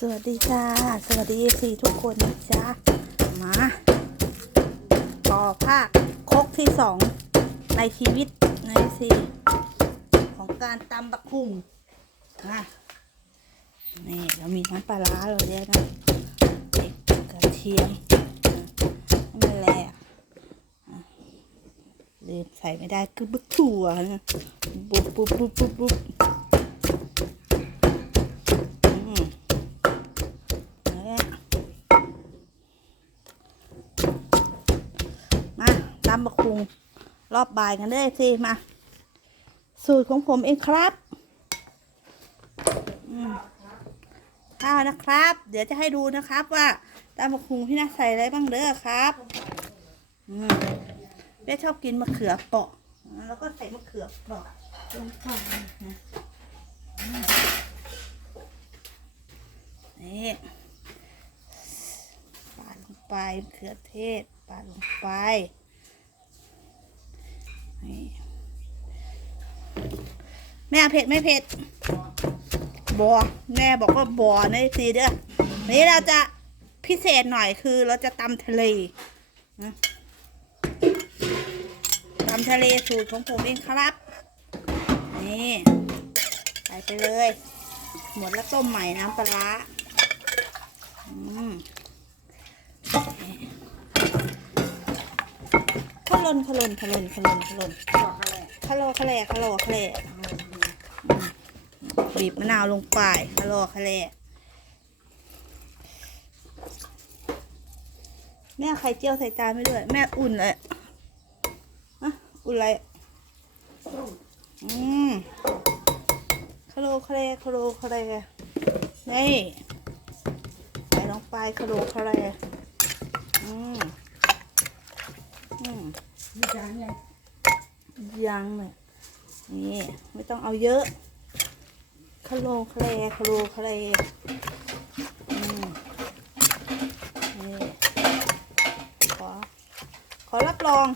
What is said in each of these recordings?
สวัสดีจ้า สวัสดีสี่ทุกคนนะจ๊ะมาต่อภาคโคกที่สองในชีวิตในสี่ของการตำบักหุ่งนะนี่เรามีน้ำปลาร้าเราเรียกนะกระเทียมน้ำมันแหละอะลืมใส่ไม่ได้คือบึกถั่วนะ ปุ๊บปุ๊บปุ๊บปุ๊บปุ๊บอืม เนี่ยมาตำบักคุงรอบบ่ายกันได้สิมา สูตรของผมเองครับข้าวนะครับ เดี๋ยวจะให้ดูนะครับว่าตำบักคุงพี่นาใส่อะไรบ้างเด้อครับแม่ชอบกินมะเขือเปาะ แล้วก็ใส่มะเขือเปาะลงไปนะนี่ปาดลงไปมะเขือเทศปาดลงไป แม่เผ็ดไม่เผ็ดบอแม่บอกว่าบอนะสิเด้อนี่เราจะพิเศษหน่อยคือเราจะตำทะเลนะตำทะเลสูตรของผมเองครับ นี่ใส่ไปเลย หมดแล้วต้มใหม่น้ำปลาร้าอืม ขลนขลนขลนขลนขลนขโลขะแขโลขะแลอืมบีบมะนาวลงไปขโลขลแม่ไข่เจียวใส่จานไม่ด้วย แม่อุ่นเลยอะอุ่นอะไรอืมขโลขะแลขโลขะแลนี่ใส่ลงไปขโลขะแลอืม มมีจานยังยังเนี่ยนี่ไม่ต้องเอาเยอะคาโลคาเลคาโลคาเลอืมนี่ขอ ขอรับรอง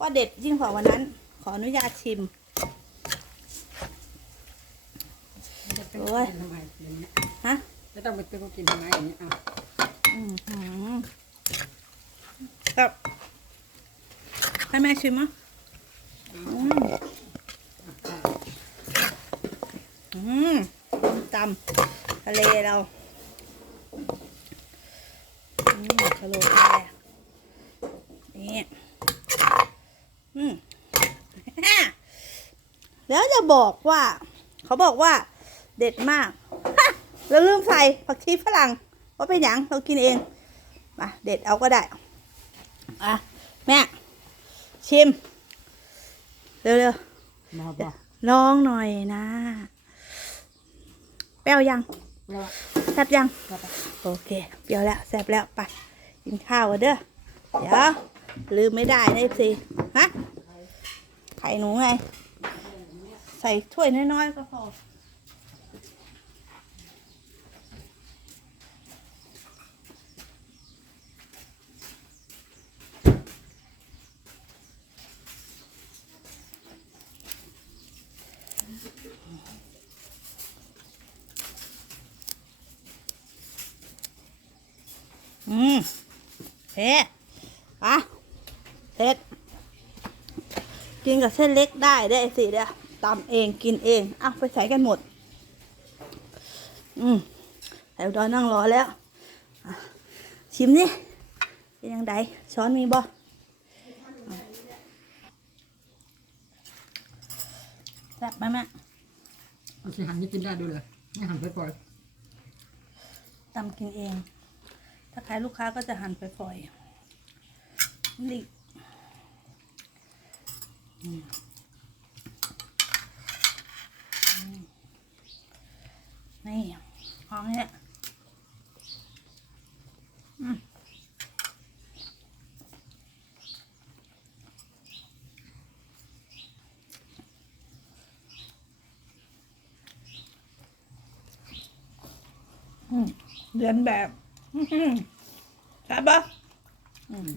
ว่าเด็ดยิ่งกว่าวันนั้น ขออนุญาตชิมจะเป็นโอ้ยกินทำไมอย่างเงี้ยฮะไม่ต้องไปตื้อกินทำไมอย่างเงี้ยอะอืมหืมครับ ให้แม่ชิมมั้ยอืมอืมตำทะเลเราอืมทะโลทะเลนี่อืมแล้วจะบอกว่า เขาบอกว่า เด็ดมากแล้วลืมใส่ผักชีฝรั่งว่าเป็นหยังเรากินเองมาเด็ดเอาก็ได้อะแม่ ชิม เร็วมาบอๆลองหน่อยนะ เปรี้ยวยังแล้วแซ่บยังก็ไปโอเค เปรี้ยวแล้วแซ่บแล้วไปกินข้าวกันเด้อเดี๋ยวลืมไม่ได้นะสิฮะไข่หนูไง ใส่ถ้วยน้อยๆก็พอ อืมเผ็ดอะเผ็ดกินกับเส้นเล็กได้ได้สิเดี๋ยวตำเองกินเองอะไปใส่กันหมด อืมแต่อุดรนั่งรอแล้วอะชิมนี่เป็นยังไงช้อนมีบ่แซ่บไหมแม่เอาสิหันนี่กินได้ด้วยเลยไม่หันไปปล่อยตำกินเอง ถ้าขายลูกค้าก็จะหั่นไปฝอยนี่อืมอืมนี่ของเนี่ยอืมเรียนแบบ ใช่ปะอืม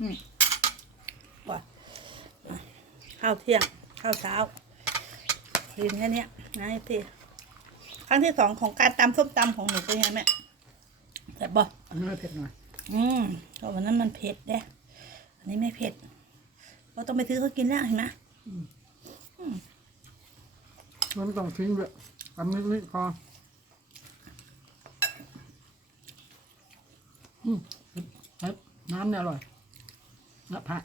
อืมว่าอะข้าวเที่ยง ข้าวเช้ากินแค่เนี้ยนะพี่ครั้งที่สองของการตำส้มตำของหนูเป็นไงแม่แต่บบอกอันนี้เผ็ดหน่อย อืมเพราะวันนั้นมันเผ็ดเด้อันนี้ไม่เผ็ดเราต้องไปซื้อเขากินแล้วเห็นไหมมันต้องทิ้งด้วยทำนิดนิดพอ อืมเผ็ดน้ำเนี่ยอร่อยและผัก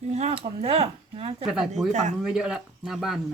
กินข้าวก่อนเด้อนะจะจะใส่ปุ๋ยจ้ะฝั่งนู้นไว้เยอะแล้วหน้าบ้านนะ